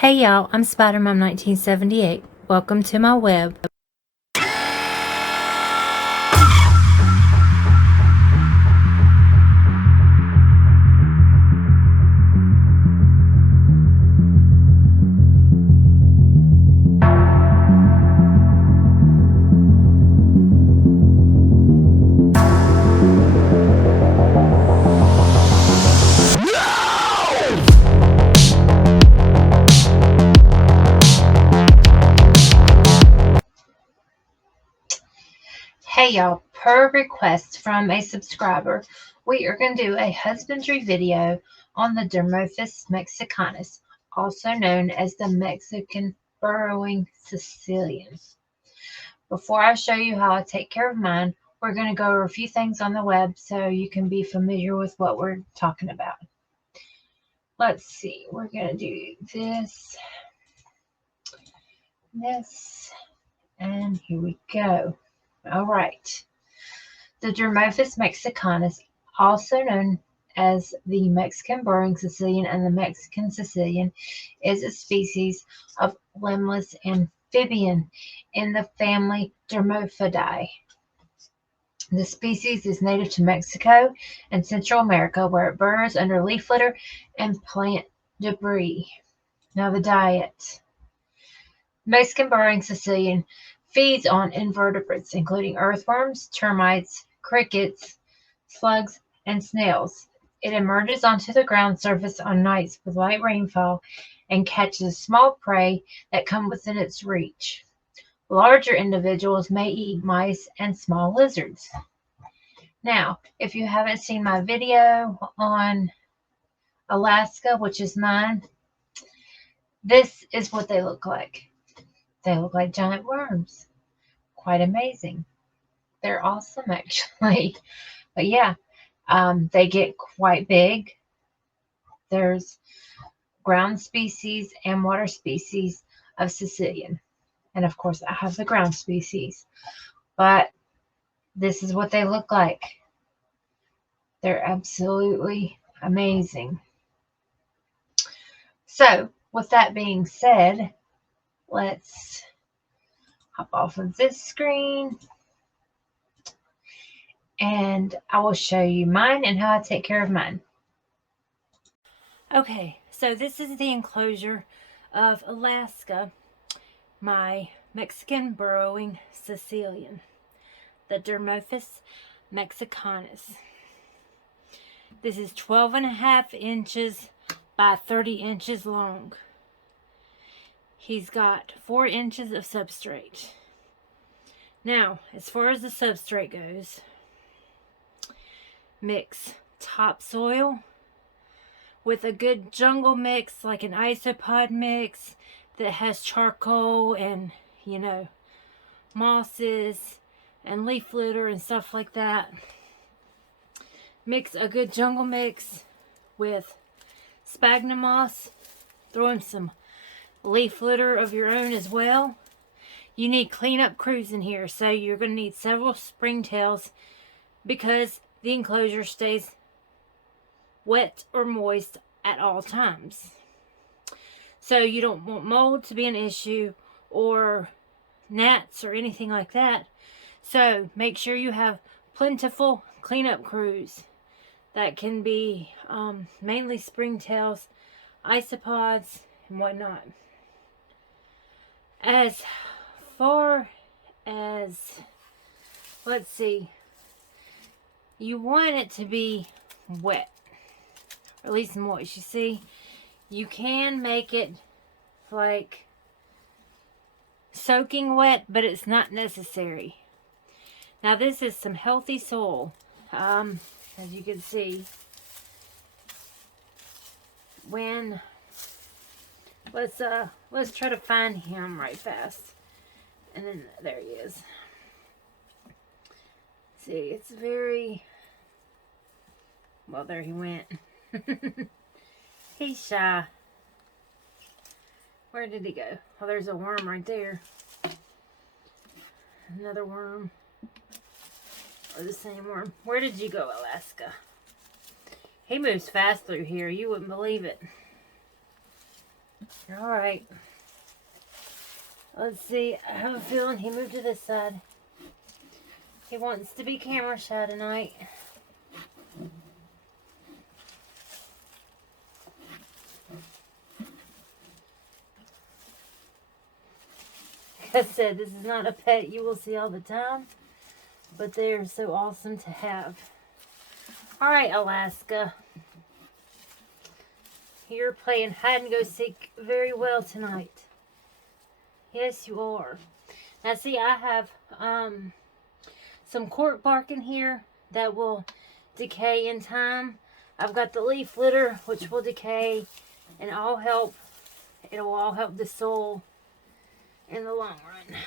Hey y'all, I'm Spider-Mom 1978. Welcome to my web. Hey y'all, per request from a subscriber, we are going to do a husbandry video on the Dermophis mexicanus, also known as the Mexican burrowing caecilian. Before I show you how I take care of mine, we're going to go over a few things on the web so you can be familiar with what we're talking about. Let's see, we're going to do this, and here we go. All right. The Dermophis mexicanus, also known as the Mexican burrowing caecilian and the Mexican caecilian, is a species of limbless amphibian in the family Dermophidae. The species is native to Mexico and Central America, where it burrows under leaf litter and plant debris. Now the diet. Mexican burrowing caecilian feeds on invertebrates, including earthworms, termites, crickets, slugs, and snails. It emerges onto the ground surface on nights with light rainfall and catches small prey that come within its reach. Larger individuals may eat mice and small lizards. Now, if you haven't seen my video on Alaska, which is mine, this is what they look like. They look like giant worms. Quite amazing. They're awesome, actually. But yeah, they get quite big. There's ground species and water species of caecilian. And of course, I have the ground species. But this is what they look like. They're absolutely amazing. So, with that being said, let's hop off of this screen. And I will show you mine and how I take care of mine. Okay, so this is the enclosure of Alaska, my Mexican burrowing caecilian, the Dermophis mexicanus. This is 12.5 inches by 30 inches long. He's got 4 inches of substrate. Now, as far as the substrate goes, mix topsoil with a good jungle mix, like an isopod mix that has charcoal and, mosses and leaf litter and stuff like that. Mix a good jungle mix with sphagnum moss. Throw in some leaf litter of your own as well. You need cleanup crews in here, so you're going to need several springtails because the enclosure stays wet or moist at all times. So you don't want mold to be an issue or gnats or anything like that. So make sure you have plentiful cleanup crews. That can be mainly springtails, isopods, and whatnot. As far as, let's see, you want it to be wet, or at least moist. You see, you can make it like soaking wet, but it's not necessary. Now this is some healthy soil, as you can see. When let's try to find him right fast, and then there he is. See, it's very well. There he went. He's shy. Where did he go? Oh, there's a worm right there. Another worm. Or the same worm. Where did you go, Alaska? He moves fast through here. You wouldn't believe it. All right. Let's see. I have a feeling he moved to this side. He wants to be camera shy tonight. Like I said, this is not a pet you will see all the time, but they are so awesome to have. All right, Alaska. You're playing hide and go seek very well tonight. Yes, you are. Now, see, I have some cork bark in here that will decay in time. I've got the leaf litter, which will decay, and it'll all help the soil in the long run.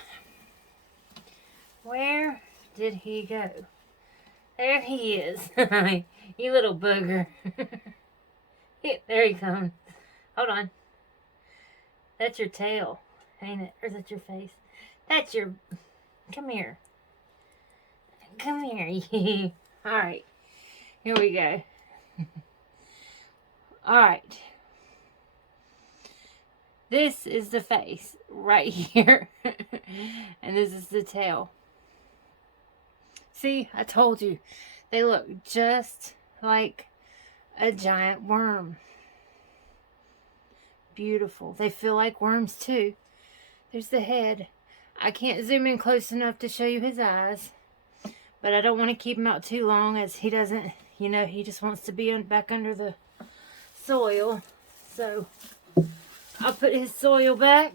Where did he go? There he is. You little booger. There he comes. Hold on. That's your tail, ain't it? Or is that your face? That's your... Come here. Come here. Alright. Here we go. Alright. This is the face right here. And this is the tail. See, I told you. They look just like a giant worm. Beautiful. They feel like worms too. There's the head. I can't zoom in close enough to show you his eyes, but I don't want to keep him out too long, as he doesn't, he just wants to be back under the soil. So I'll put his soil back.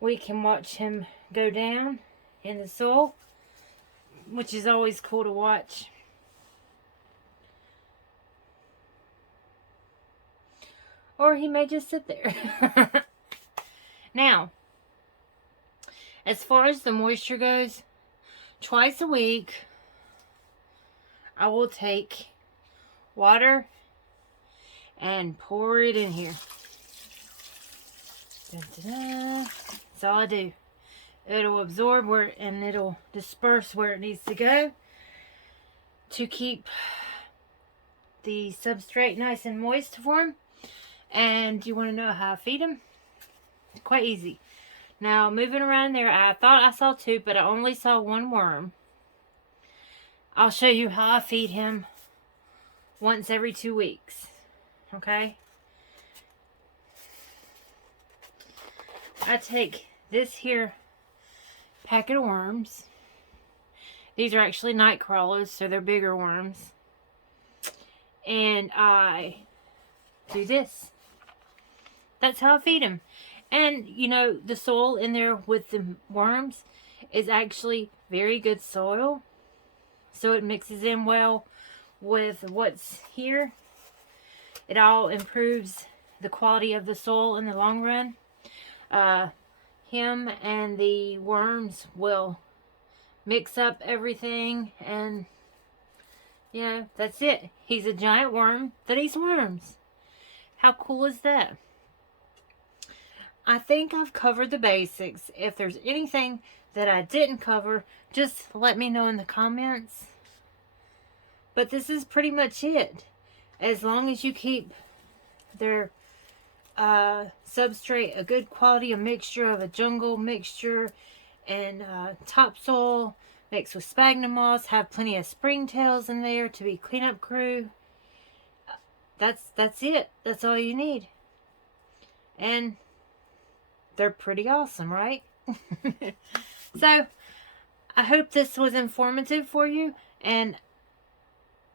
We can watch him go down in the soil, which is always cool to watch. Or he may just sit there. Now, as far as the moisture goes, twice a week, I will take water and pour it in here. Da-da-da. That's all I do. It'll absorb and it'll disperse where it needs to go to keep the substrate nice and moist for him. And you want to know how I feed him? It's quite easy. Now, moving around there, I thought I saw two, but I only saw one worm. I'll show you how I feed him once every 2 weeks. Okay? I take this here packet of worms. These are actually night crawlers, so they're bigger worms. And I do this. That's how I feed them. And, the soil in there with the worms is actually very good soil. So it mixes in well with what's here. It all improves the quality of the soil in the long run. Him and the worms will mix up everything, and, that's it. He's a giant worm that eats worms. How cool is that? I think I've covered the basics. If there's anything that I didn't cover, just let me know in the comments. But this is pretty much it. As long as you keep their substrate a good quality, a mixture of a jungle mixture and topsoil mixed with sphagnum moss, have plenty of springtails in there to be cleanup crew. That's it. That's all you need. And they're pretty awesome, right? So, I hope this was informative for you, and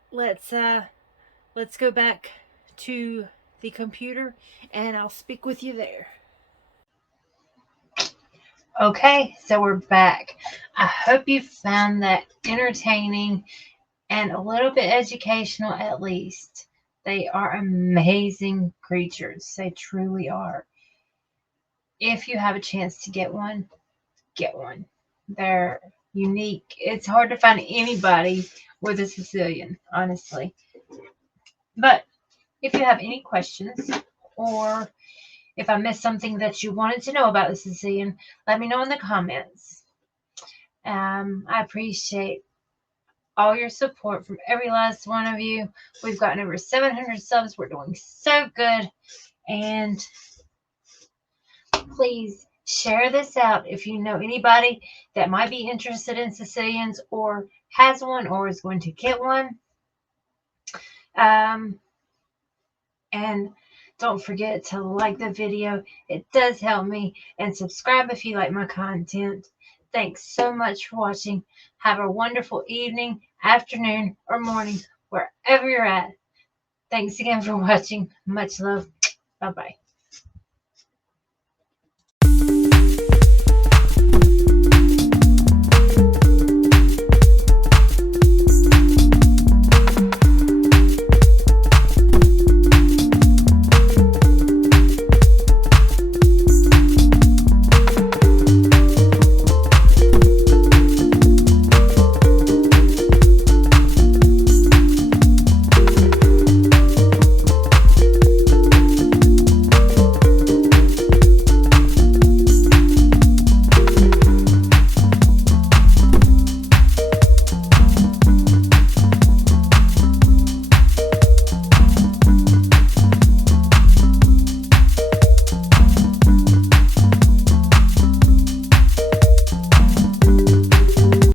let's go back to the computer, and I'll speak with you there. Okay, so we're back. I hope you found that entertaining and a little bit educational at least. They are amazing creatures. They truly are. If you have a chance to get one, get one. They're unique. It's hard to find anybody with a caecilian, honestly. But if you have any questions, or if I missed something that you wanted to know about the caecilian, let me know in the comments. I appreciate all your support from every last one of you. We've gotten over 700 subs. We're doing so good. And please share this out if you know anybody that might be interested in caecilians or has one or is going to get one. And don't forget to like the video. It does help me. And subscribe if you like my content. Thanks so much for watching. Have a wonderful evening, afternoon, or morning, wherever you're at. Thanks again for watching. Much love. Bye-bye.